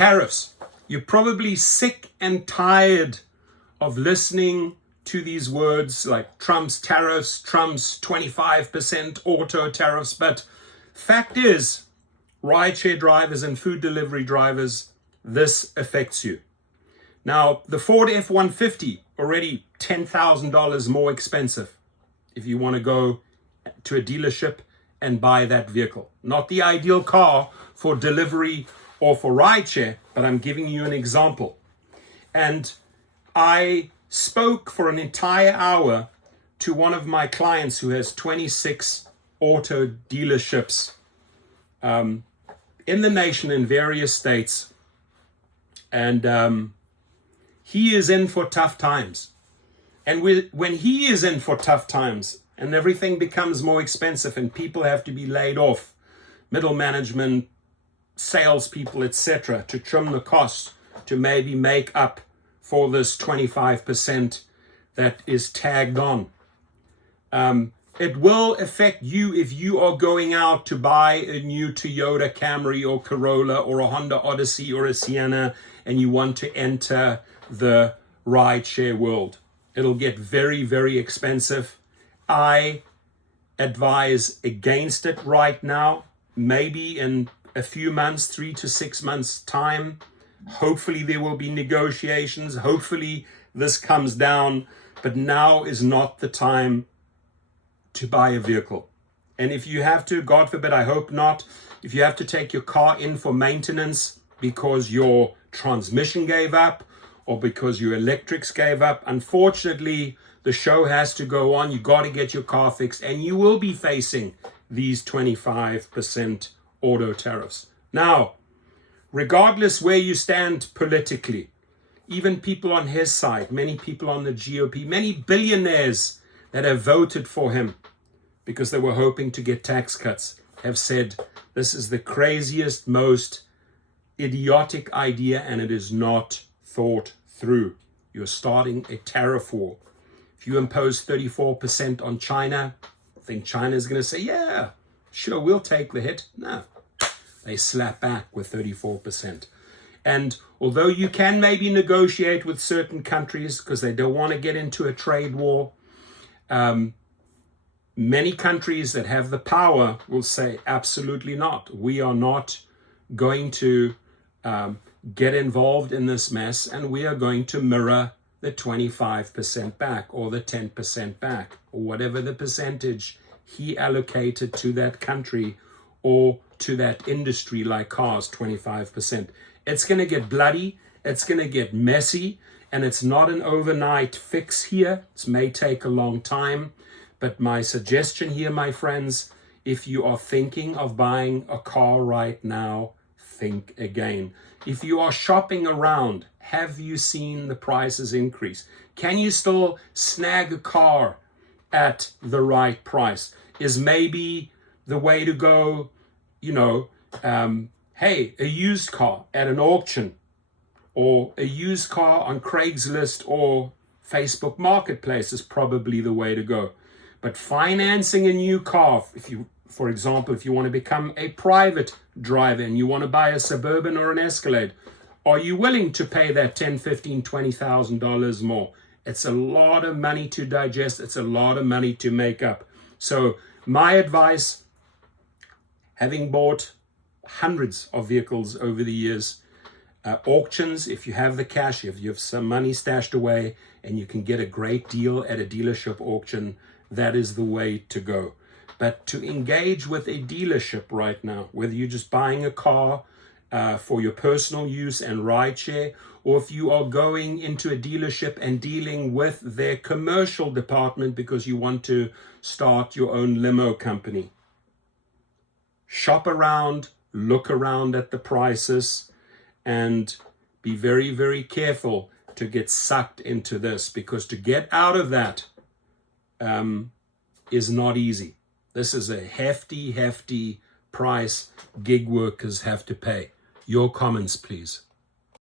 Tariffs. You're probably sick and tired of listening to these words like Trump's tariffs, Trump's 25% auto tariffs. But fact is, rideshare drivers and food delivery drivers, this affects you. Now, the Ford F-150, already $10,000 more expensive if you want to go to a dealership and buy that vehicle. Not the ideal car for delivery or for rideshare, but I'm giving you an example. And I spoke for an entire hour to one of my clients who has 26 auto dealerships in the nation in various states. And he is in for tough times. And when he is in for tough times and everything becomes more expensive and people have to be laid off, middle management, salespeople, etc., to trim the cost to maybe make up for this 25% that is tagged on. It will affect you if you are going out to buy a new Toyota Camry or Corolla or a Honda Odyssey or a Sienna and you want to enter the rideshare world. It'll get very, very expensive. I advise against it right now. Maybe in a few months, 3 to 6 months time, hopefully there will be negotiations. Hopefully this comes down, but now is not the time to buy a vehicle. And if you have to, God forbid, I hope not, if you have to take your car in for maintenance because your transmission gave up or because your electrics gave up, unfortunately, the show has to go on. You got to get your car fixed and you will be facing these 25% auto tariffs. Now, regardless where you stand politically, even people on his side, many people on the GOP, many billionaires that have voted for him because they were hoping to get tax cuts, have said this is the craziest, most idiotic idea and it is not thought through. You're starting a tariff war. If you impose 34% on China, I think China is going to say, yeah, sure, we'll take the hit. No, they slap back with 34%. And although you can maybe negotiate with certain countries because they don't want to get into a trade war, many countries that have the power will say, absolutely not. We are not going to get involved in this mess, and we are going to mirror the 25% back or the 10% back or whatever the percentage he allocated to that country or to that industry like cars, 25%. It's going to get bloody, it's going to get messy, and it's not an overnight fix here. It may take a long time, but my suggestion here, my friends, if you are thinking of buying a car right now, think again. If you are shopping around, have you seen the prices increase? Can you still snag a car at the right price? Is maybe the way to go, hey, a used car at an auction or a used car on Craigslist or Facebook Marketplace is probably the way to go. But financing a new car, for example, if you want to become a private driver and you want to buy a Suburban or an Escalade, are you willing to pay that $10,000, $15,000, $20,000 more? It's a lot of money to digest. It's a lot of money to make up. So my advice, having bought hundreds of vehicles over the years, auctions, if you have the cash, if you have some money stashed away and you can get a great deal at a dealership auction, that is the way to go. But to engage with a dealership right now, whether you're just buying a car for your personal use and rideshare, or if you are going into a dealership and dealing with their commercial department because you want to start your own limo company, shop around, look around at the prices, and be very, very careful to get sucked into this, because to get out of that is not easy. This is a hefty, hefty price gig workers have to pay. Your comments, please.